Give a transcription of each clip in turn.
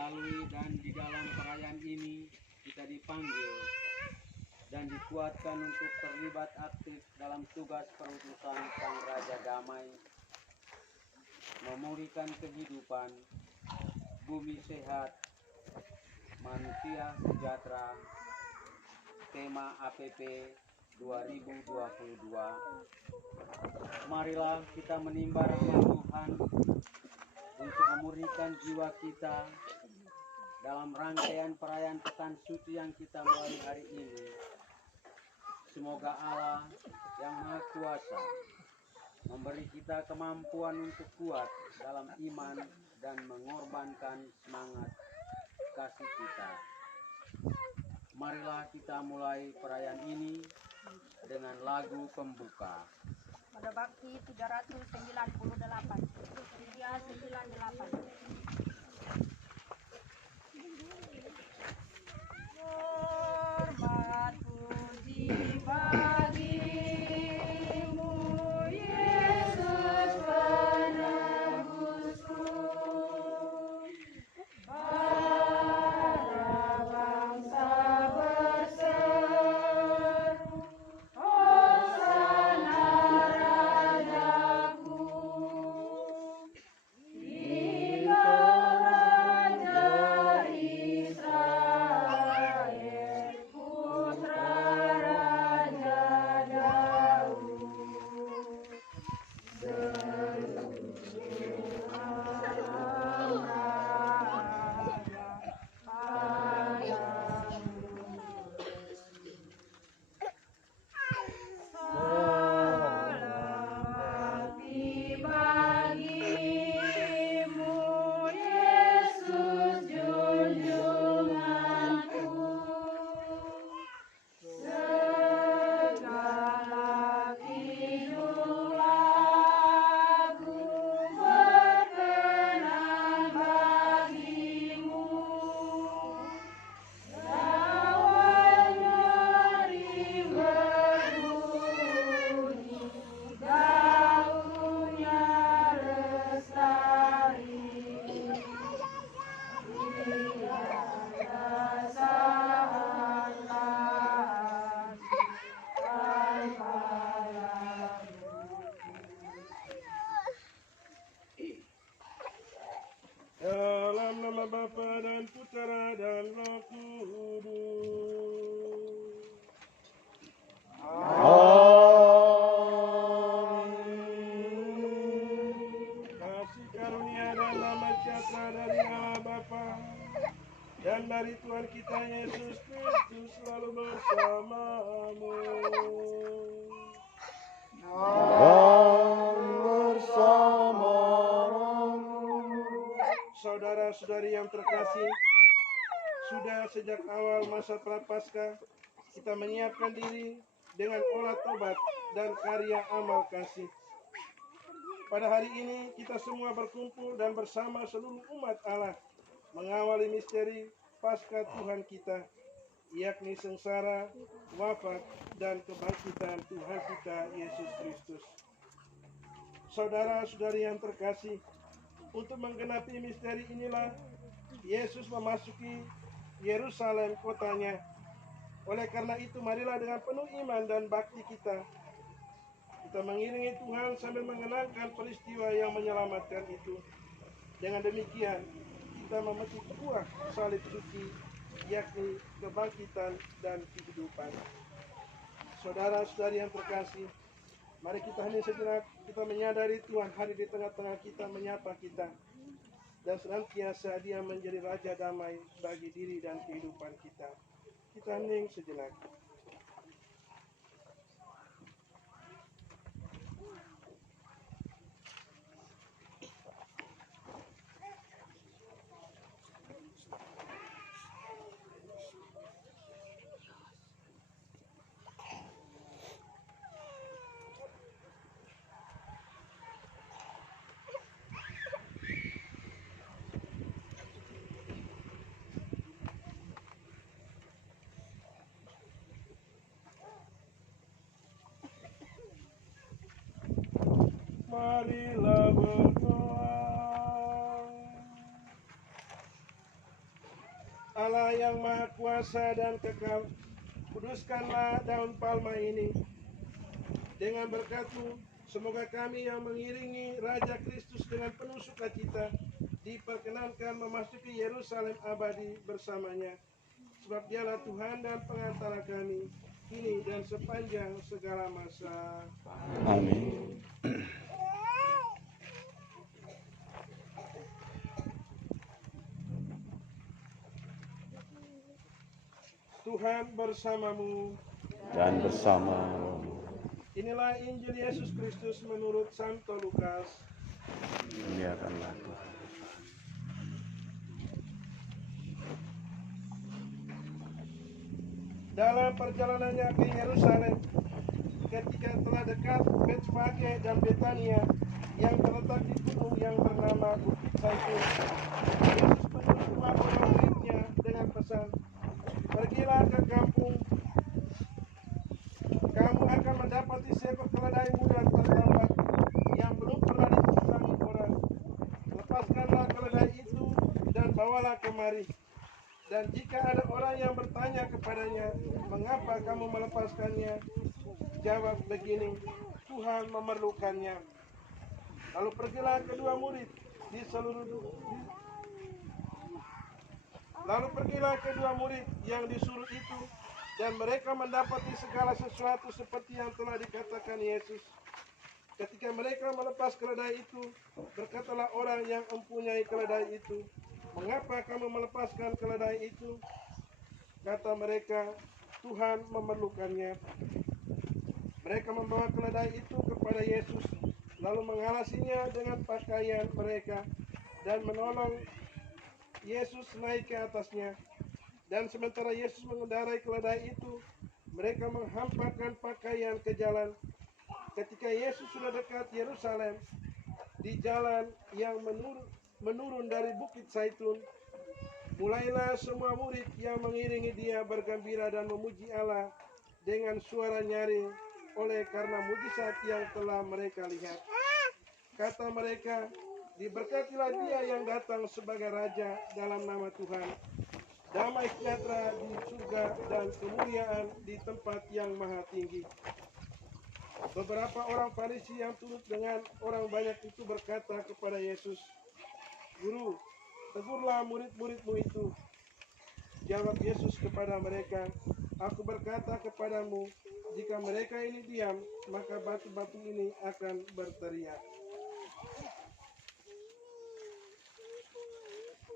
melalui dan di dalam perayaan ini kita dipanggil dan dikuatkan untuk terlibat aktif dalam tugas perutusan Sang Raja Damai, memulihkan kehidupan, bumi sehat, manusia sejahtera, tema APP 2022. Marilah kita menimba rahmat Tuhan untuk memurnikan jiwa kita dalam rangkaian perayaan Pekan Suci yang kita mulai hari ini. Semoga Allah yang Maha Kuasa memberi kita kemampuan untuk kuat dalam iman dan mengorbankan semangat kasih kita. Marilah kita mulai perayaan ini dengan lagu pembuka. Pada Bakti 398, Setia 98. Hormat puji bagimu, Yesus penebusku. Para bangsa berseru, Hosana Rajaku. Engkau Raja Israel, Putra Raja Daud. Bagimu, Yesus junjunganku, segala hidup lagu berkenan bagimu. Dawai meri berbunyi, daunnya lestari. Tiada saat lagi tanpa lagu. Dalam nama Bapa dan Putra dan Roh Kudus. Kasih karunia dan damai sejahtera dari Allah Bapa dan dari Tuhan kita Yesus Kristus selalu bersamamu. Saudara-saudari yang terkasih, sudah sejak awal masa Prapaskah kita menyiapkan diri dengan olah tobat dan karya amal kasih. Pada hari ini kita semua berkumpul dan bersama seluruh umat Allah mengawali misteri Paskah Tuhan kita, yakni sengsara, wafat, dan kebangkitan Tuhan kita Yesus Kristus. Saudara-saudari yang terkasih, untuk menggenapi misteri inilah Yesus memasuki Yerusalem kotanya. Oleh karena itu marilah dengan penuh iman dan bakti kita mengiringi Tuhan sambil mengenangkan peristiwa yang menyelamatkan itu. Dengan demikian kita memetik buah salib suci, yakni kebangkitan dan kehidupan. Saudara-saudari yang terkasih, mari kita hening sejenak, kita menyadari Tuhan hadir di tengah-tengah kita, menyapa kita, dan senantiasa Dia menjadi Raja Damai bagi diri dan kehidupan kita. Kita hening sejenak. Marilah berdoa. Allah yang Maha Kuasa dan kekal, kuduskanlah daun palma ini. Dengan berkat-Mu, semoga kami yang mengiringi Raja Kristus dengan penuh sukacita diperkenankan memasuki Yerusalem abadi bersamanya. Sebab Dialah Tuhan dan pengantara kami, kini dan sepanjang segala masa. Amin. Tuhan bersamamu. Dan bersama rohmu. Inilah Injil Yesus Kristus menurut Santo Lukas. Muliakanlah Tuhan. Dalam perjalanannya ke Yerusalem, ketika telah dekat Betfage dan Betania yang terletak di gunung yang bernama Bukit Zaitun, Yesus menyuruh dua orang muridnya dengan pesan, "Pergilah ke kampung, kamu akan mendapati seekor keledai muda terdampar yang belum pernah ditunggangi orang. Lepaskanlah keledai itu dan bawalah kemari. Dan jika ada orang yang bertanya kepadanya, mengapa kamu melepaskannya? Jawab begini, Tuhan memerlukannya." Lalu pergilah kedua murid yang disuruh itu, dan mereka mendapati segala sesuatu seperti yang telah dikatakan Yesus. Ketika mereka melepas keledai itu, berkatalah orang yang mempunyai keledai itu, "Mengapa kamu melepaskan keledai itu?" Kata mereka, "Tuhan memerlukannya." Mereka membawa keledai itu kepada Yesus, lalu mengalasinya dengan pakaian mereka dan menolong Yesus naik ke atasnya. Dan sementara Yesus mengendarai keledai itu, mereka menghampakkan pakaian ke jalan. Ketika Yesus sudah dekat Yerusalem, di jalan yang menurun dari Bukit Zaitun, mulailah semua murid yang mengiringi Dia bergembira dan memuji Allah dengan suara nyaring oleh karena mujizat yang telah mereka lihat. Kata mereka, "Diberkatilah Dia yang datang sebagai Raja dalam nama Tuhan. Damai sejahtera di surga dan kemuliaan di tempat yang maha tinggi." Beberapa orang Farisi yang turut dengan orang banyak itu berkata kepada Yesus, "Guru, tegurlah murid-murid-Mu itu." Jawab Yesus kepada mereka, "Aku berkata kepadamu, jika mereka ini diam, maka batu-batu ini akan berteriak."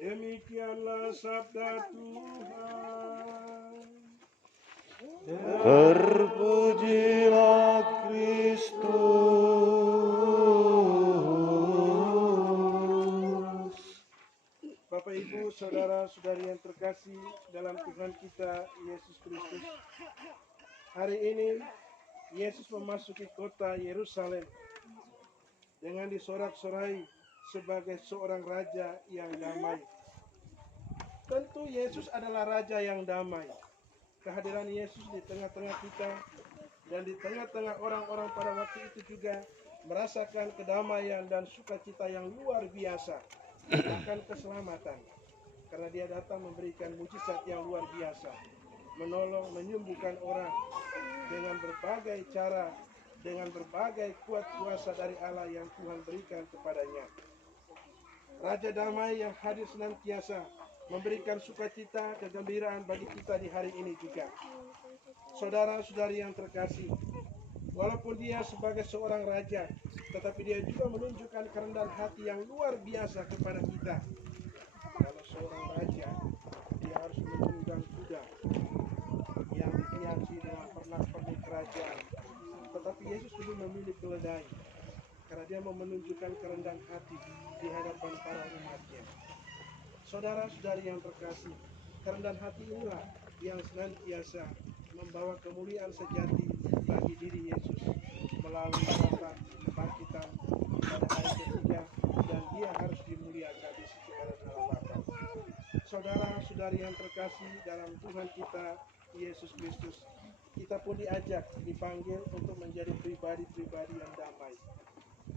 Demikianlah sabda Tuhan. Terpujilah Kristus. Bapak, Ibu, saudara-saudari yang terkasih dalam Tuhan kita Yesus Kristus, hari ini Yesus memasuki kota Yerusalem dengan disorak-sorai sebagai seorang raja yang damai. Tentu Yesus adalah raja yang damai. Kehadiran Yesus di tengah-tengah kita dan di tengah-tengah orang-orang pada waktu itu juga merasakan kedamaian dan sukacita yang luar biasa akan keselamatan. Karena Dia datang memberikan mujizat yang luar biasa, menolong, menyembuhkan orang dengan berbagai cara, dengan berbagai kuat kuasa dari Allah yang Tuhan berikan kepadanya. Raja damai yang hadir senantiasa memberikan sukacita, kegembiraan bagi kita di hari ini juga. Saudara-saudari yang terkasih, walaupun Dia sebagai seorang raja, tetapi Dia juga menunjukkan kerendahan hati yang luar biasa kepada kita. Kalau seorang raja, dia harus menunggang kuda yang dihiasi dengan pernak-pernik kerajaan. Tetapi Yesus lebih memilih keledai, karena Dia mau menunjukkan kerendahan hati di hadapan para umatnya. Saudara-saudari yang terkasih, kerendahan hati inilah yang senantiasa membawa kemuliaan sejati bagi diri Yesus melalui kata kebangkitan pada hari ketiga, dan Dia harus dimuliakan di sisi kanan Allah Bapa. Saudara-saudari yang terkasih dalam Tuhan kita Yesus Kristus, kita pun dipanggil untuk menjadi pribadi-pribadi yang damai.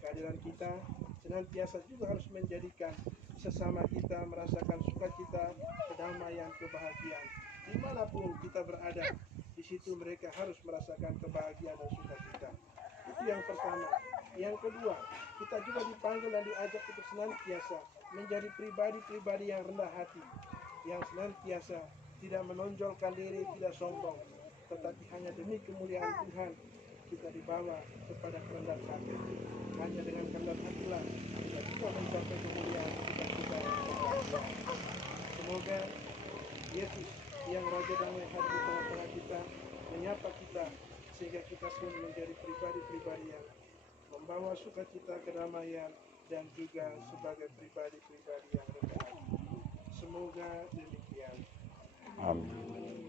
Kehadiran kita senantiasa juga harus menjadikan sesama kita merasakan sukacita, kedamaian, kebahagiaan. Dimanapun kita berada, di situ mereka harus merasakan kebahagiaan dan sukacita. Itu yang pertama. Yang kedua, kita juga dipanggil dan diajak untuk senantiasa menjadi pribadi-pribadi yang rendah hati, yang senantiasa tidak menonjolkan diri, tidak sombong, tetapi hanya demi kemuliaan Tuhan kita dibawa kepada kerendahan hati. Hanya dengan kerendahan hatilah kita juga mencapai kemuliaan kita. Semoga Yesus yang Raja Damai hadir di tengah-tengah kita, menyapa kita sehingga kita pun menjadi pribadi-pribadi yang membawa sukacita, kedamaian, dan juga sebagai pribadi-pribadi yang rendah hati. Semoga demikian. Amin.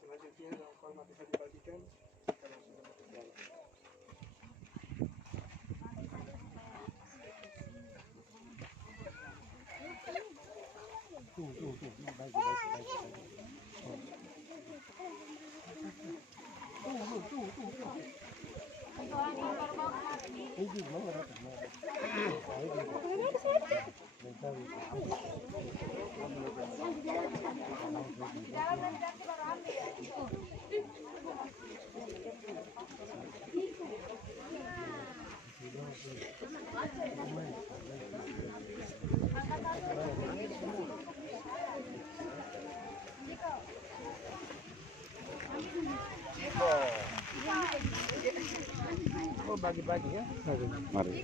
Selanjutnya dalam format bisa dibagikan kalau sudah berjalan. Bagi-bagi ya. Mari.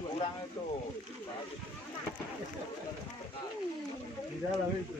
Kurang itu. Di dalam itu.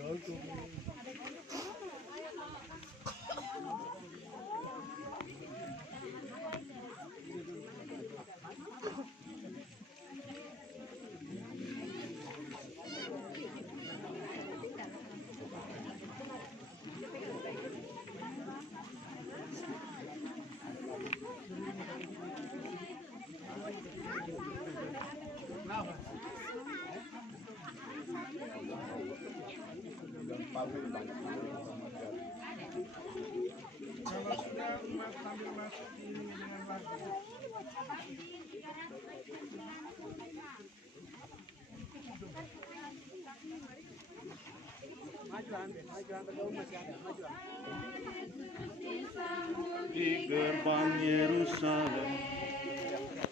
Kalau sudah umat sambil masuk ini dengan lagu. Di gerbang Yerusalem